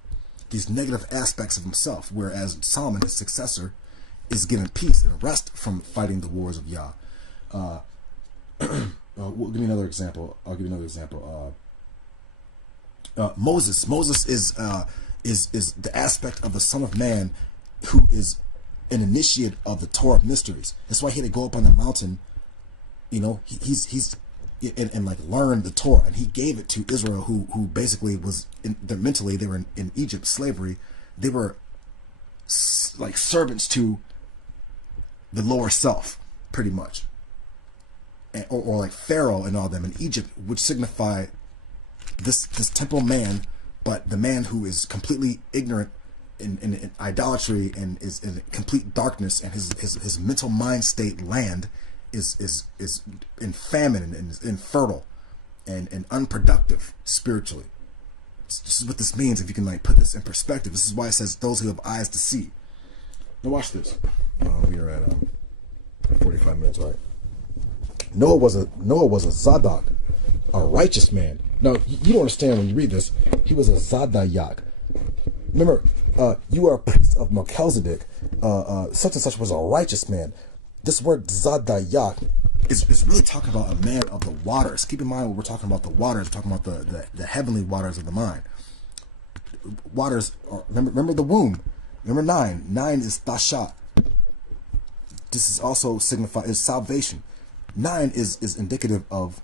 these negative aspects of himself, whereas Solomon, his successor, is given peace and rest from fighting the wars of Yah. Give me another example. I'll give you another example. Moses is the aspect of the Son of Man who is an initiate of the Torah mysteries. That's why he had to go up on the mountain. You know, he's like learn the Torah, and he gave it to Israel, who basically was mentally they were in Egypt slavery. They were like servants to the lower self, pretty much, or like Pharaoh and all them in Egypt, which signify this temple man, but the man who is completely ignorant in idolatry and is in complete darkness, and his mental mind state land is in famine and is infertile and unproductive spiritually. This is what this means if you can like put this in perspective. This is why it says those who have eyes to see. Now watch this. We are at 45 minutes, right? Noah was a Zadok, a righteous man. Now you don't understand when you read this. He was a Zadayak. Remember, you are a priest of Melchizedek. Such and such was a righteous man. This word Zadayak is really talking about a man of the waters. Keep in mind when we're talking about the waters, we're talking about the heavenly waters of the mind. Waters are, remember the womb. Remember 9. 9 is Thasha. This is also is salvation. 9 is indicative of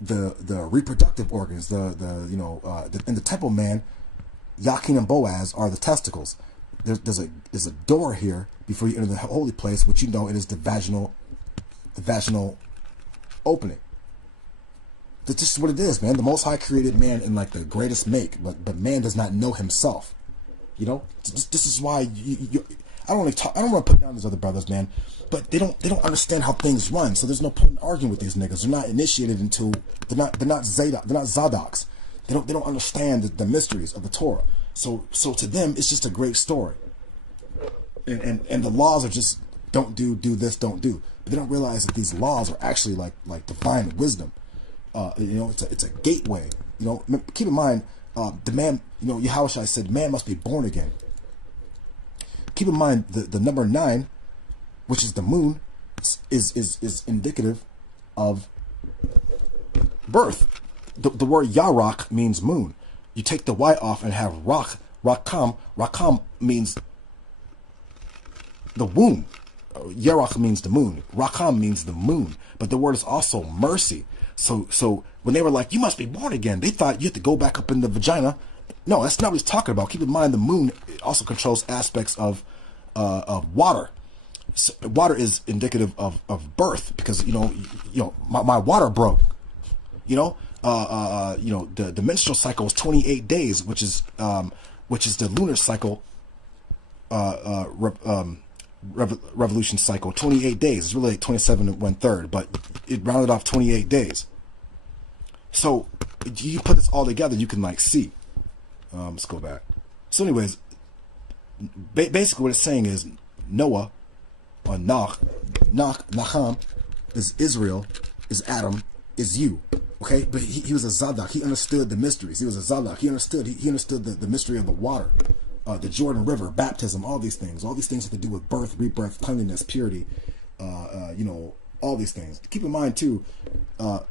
the reproductive organs. In the temple man, Yakin and Boaz are the testicles. There's a door here before you enter the holy place, which you know it is the vaginal opening. That's just what it is, man. The Most High created man in like the greatest make, but man does not know himself. You know, this is why I don't want to put down these other brothers, man, but they don't understand how things run. So there's no point in arguing with these niggas. They're not initiated into they're not Zadoks. They don't understand the mysteries of the Torah. So to them, it's just a great story. And the laws are just don't do this, don't do. But they don't realize that these laws are actually like divine wisdom. It's a gateway. You know, keep in mind, the man, Yahushua said, man must be born again. keep in mind the number 9, which is the moon, is indicative of birth. The word Yarok means moon. You take the Y off and have Rak, Rakam. Rakam means the womb. Yarok means the moon. Rakam means the moon. But the word is also mercy. So when they were like, you must be born again, they thought you have to go back up in the vagina. No, that's not what he's talking about. Keep in mind the moon also controls aspects of water. So water is indicative of birth, because you know my water broke. The menstrual cycle is 28 days, which is the lunar cycle, revolution cycle. 28 days. It's really like 27 1/3, but it rounded off 28 days. So you put this all together, you can like see. Let's go back. So anyways, basically what it's saying is Noah, or Nacham, is Israel, is Adam, is you. Okay, but he was a Zadok. He understood the mysteries. He was a Zadok. He understood the mystery of the water, the Jordan River, baptism, all these things. All these things have to do with birth, rebirth, cleanliness, purity. All these things. Keep in mind too, the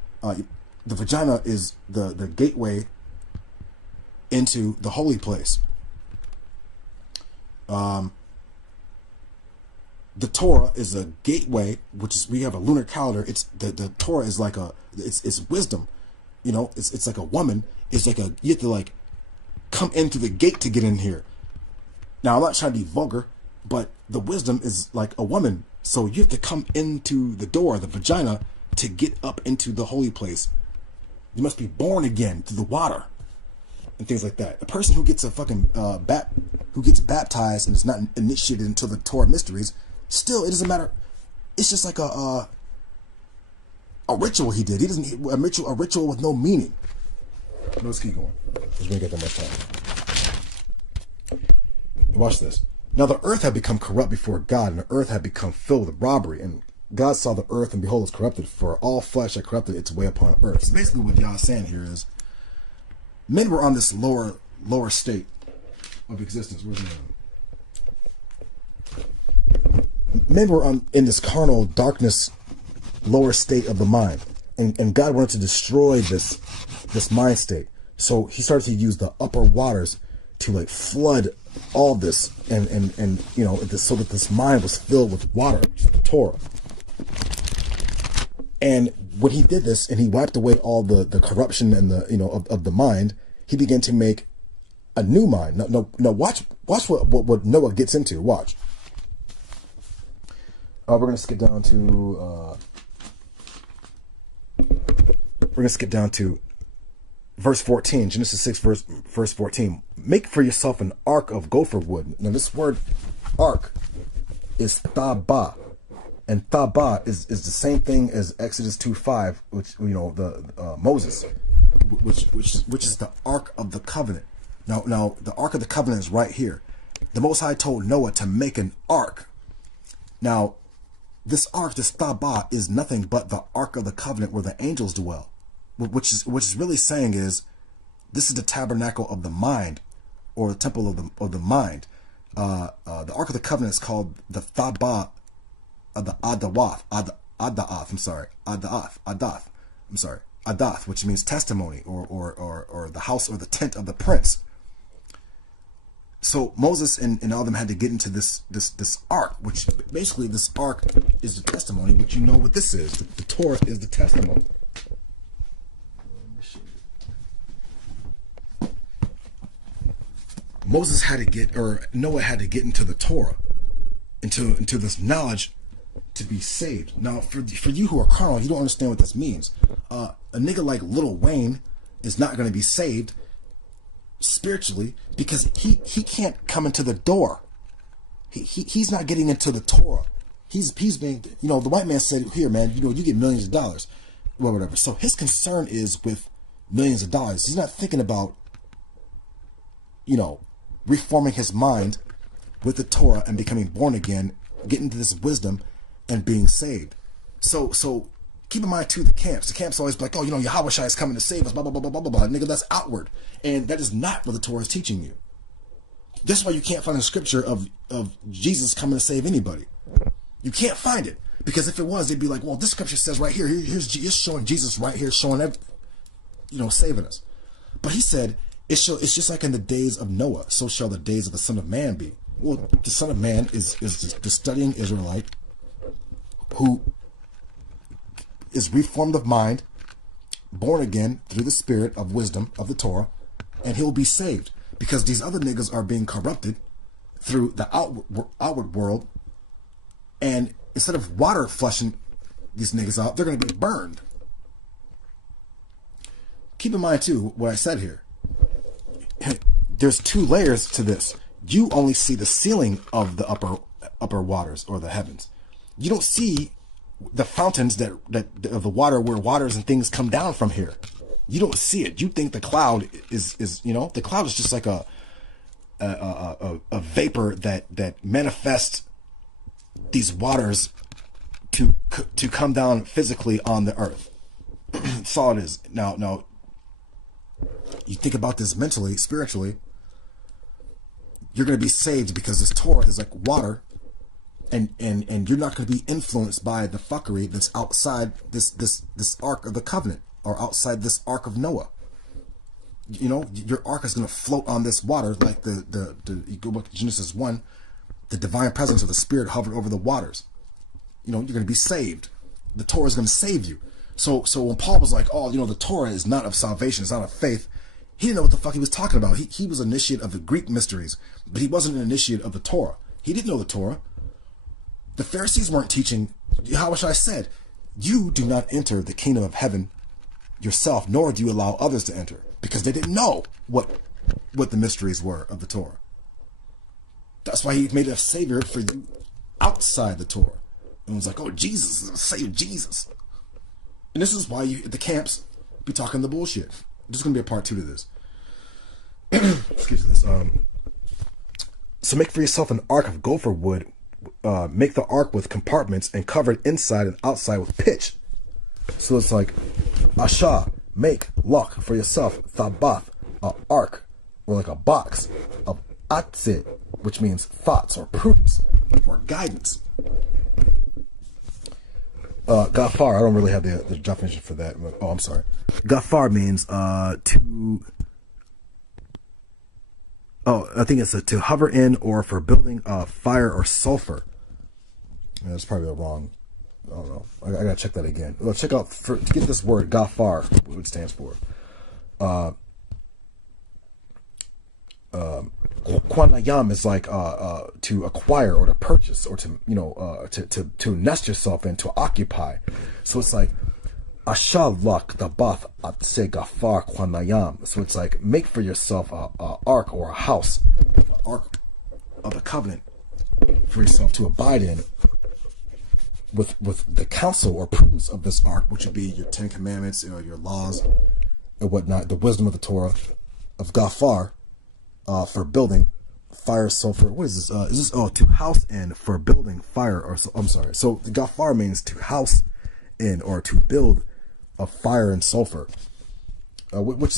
vagina is the gateway into the holy place. The Torah is a gateway, which is, we have a lunar calendar. It's the Torah is like it's wisdom, it's like a woman. It's like you have to like come in through the gate to get in here. Now I'm not trying to be vulgar, but the wisdom is like a woman. So you have to come into the door, the vagina, to get up into the holy place. You must be born again through the water and things like that. A person who gets a fucking who gets baptized and is not initiated into the Torah mysteries, still, it doesn't matter. It's just like a ritual he did. He doesn't a ritual with no meaning. Let's keep going, because we didn't get that much time. Watch this. Now the earth had become corrupt before God, and the earth had become filled with robbery. And God saw the earth, and behold, it was corrupted, for all flesh had corrupted its way upon earth. So basically what Yah's saying here is, men were on this lower state of existence. Where's man? Men were in this carnal darkness, lower state of the mind, and God wanted to destroy this mind state. So he started to use the upper waters to like flood all this, and so that this mind was filled with water, the Torah. And when he did this, and he wiped away all the corruption and of the mind, he began to make a new mind. No, watch what Noah gets into. Watch. We're gonna skip down to verse 14, Genesis 6, verse 14. Make for yourself an ark of gopher wood. Now this word ark is thaba, and thaba is the same thing as Exodus 2:5, which Moses, which is the ark of the covenant. Now the ark of the covenant is right here. The Most High told Noah to make an ark. Now this ark, this thaba, is nothing but the ark of the covenant where the angels dwell. Which is really saying is, this is the tabernacle of the mind, or the temple of the mind. The Ark of the Covenant is called the Thaba of the Adath, which means testimony, or the house or the tent of the prince. So Moses and all of them had to get into this ark, which basically this ark is the testimony, which you know what this is. The Torah is the testimony. Noah had to get into the Torah, into this knowledge to be saved. Now, for you who are carnal, you don't understand what this means. A nigga like Lil Wayne is not going to be saved spiritually because he can't come into the door. He's not getting into the Torah. He's being, the white man said, here, man, you get millions of dollars, well, whatever. So his concern is with millions of dollars. He's not thinking about, reforming his mind with the Torah and becoming born again, getting into this wisdom and being saved. So keep in mind too, the camps always be like, Yahweh Shai is coming to save us, blah, blah, blah, blah, blah, blah, blah. Nigga, that's outward. And that is not what the Torah is teaching you. That's why you can't find a scripture of Jesus coming to save anybody. You can't find it. Because if it was, they'd be like, well, this scripture says right here, here's showing Jesus right here, showing saving us. But he said, it's just like in the days of Noah, so shall the days of the Son of Man be. Well, the Son of Man is the studying Israelite who is reformed of mind, born again through the spirit of wisdom of the Torah, and he'll be saved. Because these other niggas are being corrupted through the outward world, and instead of water flushing these niggas out, they're going to be burned. Keep in mind, too, what I said here. There's 2 layers to this. You only see the ceiling of the upper waters or the heavens. You don't see the fountains that of the water where waters and things come down from here. You don't see it. You think the cloud is the cloud is just like a vapor that manifests these waters to come down physically on the earth. That's all it is. Now, you think about this mentally, spiritually. You're going to be saved because this Torah is like water, and you're not going to be influenced by the fuckery that's outside this ark of the covenant, or outside this ark of Noah. Your ark is going to float on this water like you go back to Genesis 1, the divine presence of the Spirit hovered over the waters. You're going to be saved. The Torah is going to save you. So when Paul was like, oh, the Torah is not of salvation, it's not of faith, he didn't know what the fuck he was talking about. He was an initiate of the Greek mysteries, but he wasn't an initiate of the Torah. He didn't know the Torah. The Pharisees weren't teaching, how should I said, you do not enter the kingdom of heaven yourself, nor do you allow others to enter, because they didn't know what the mysteries were of the Torah. That's why he made a savior for you outside the Torah. And it was like, oh, Jesus, save Jesus. And this is why you at the camps be talking the bullshit. There's going to be a part 2 to this. Excuse me. So make for yourself an ark of gopher wood. Make the ark with compartments and cover it inside and outside with pitch. So it's like, Asha, make lock for yourself thabath, an ark, or like a box of atzit, which means thoughts or prudence or guidance. Gafar, I don't really have the definition for that. Oh, I'm sorry. Gafar means I think it's to hover in or for building fire or sulfur. Yeah, that's probably wrong. I don't know. I gotta check that again. Well, check out to get this word Gafar, what it stands for. Kwanayam is like to acquire or to purchase or to nest yourself in, to occupy. So it's like Ashalak the bath atse gafar kwanayam. So it's like make for yourself a ark or a house, an ark of the covenant for yourself to abide in, with the counsel or prudence of this ark, which would be your 10 Commandments, your laws and whatnot, the wisdom of the Torah, of Gafar, for building fire, sulfur. What is this? Is this to house in for building fire or so? I'm sorry. So the Gafar means to house in or to build a fire and sulfur, which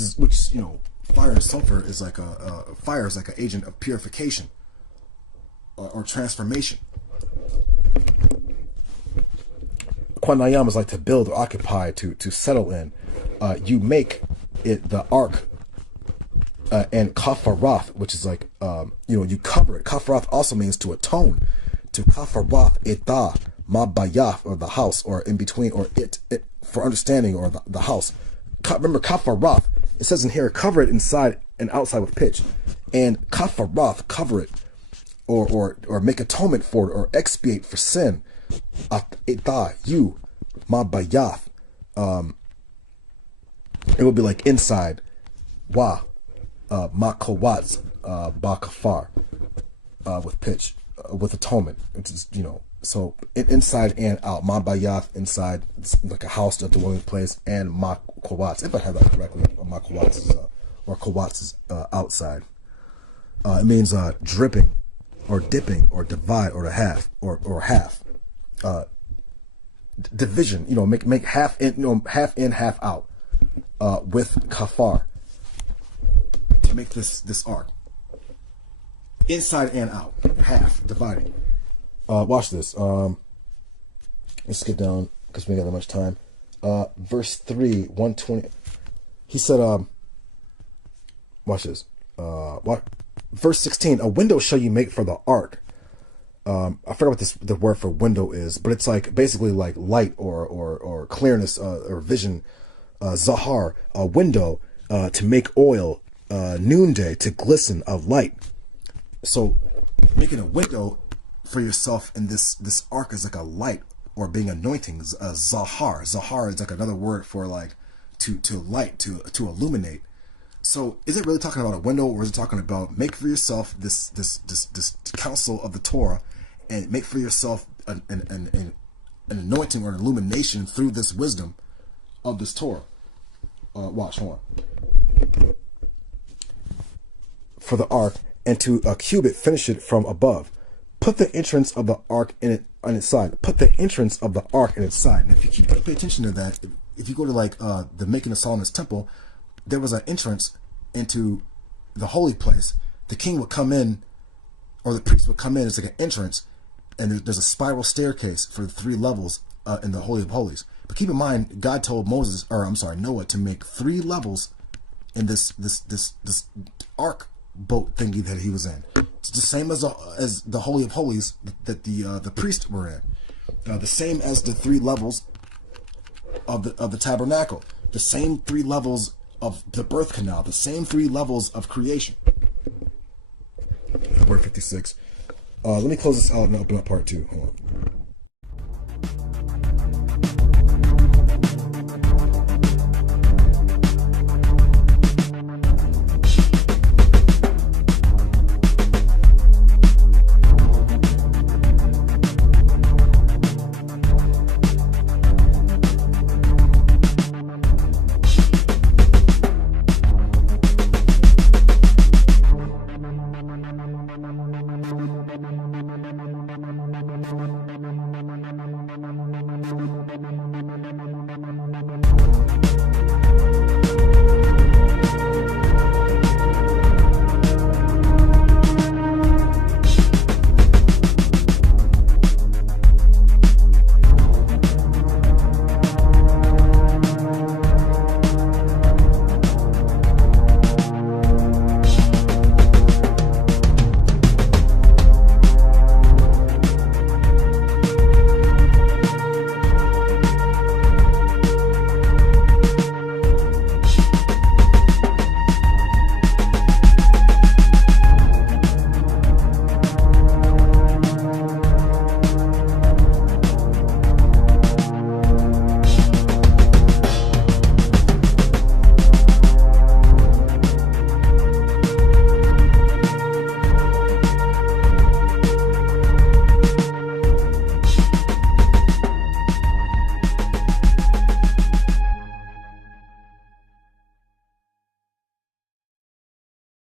fire and sulfur is like fire is like an agent of purification or transformation. Kwanayam is like to build or occupy, to settle in. You make it the ark, and kafaroth, which is like you cover it. Kafaroth also means to atone. To kafaroth etah mabayaf, or the house, or in between, or it for understanding, or the house. Remember kafaroth. It says in here, cover it inside and outside with pitch. And kafaroth, cover it, or make atonement for it, or expiate for sin. Etah, you mabayaf. It would be like inside. Wa. Makawatz bakafar, with pitch, with atonement. It's just, so inside and out. Mabayath, inside, like a house, a dwelling place, and makawatz. If I have that correctly, makawatz is or kawatz is outside. It means dripping, or dipping, or divide, or to half, or half. Division. Make half in, half in, half out. With kafar. To make this ark. inside and out, half dividing. Watch this. Let's skip down because we ain't got that much time. Verse 3, 120. He said, watch this. Verse 16, a window shall you make for the ark. I forgot what the word for window is, but it's like basically like light or clearness or vision. Zahar, a window to make oil, noonday to glisten of light. So making a window for yourself in this ark is like a light or being anointing. Zahar is like another word for like to light, to illuminate. So is it really talking about a window, or is it talking about make for yourself this counsel of the Torah, and make for yourself an anointing or an illumination through this wisdom of this Torah? Watch, hold on. For the ark, and to a cubit finish it from above. Put the entrance of the ark in it on its side. Put the entrance of the ark in its side. And if you pay attention to that, if you go to like the making of Solomon's temple, there was an entrance into the holy place. The king would come in, or the priest would come in. It's like an entrance, and there's a spiral staircase for the 3 levels in the Holy of Holies. But keep in mind, God told Noah to make 3 levels in this ark boat thingy that he was in. It's the same as the Holy of Holies that the priests were in. The same as the 3 levels of the tabernacle. The same 3 levels of the birth canal. The same 3 levels of creation. Word 56. Let me close this out and open up part 2. Hold on.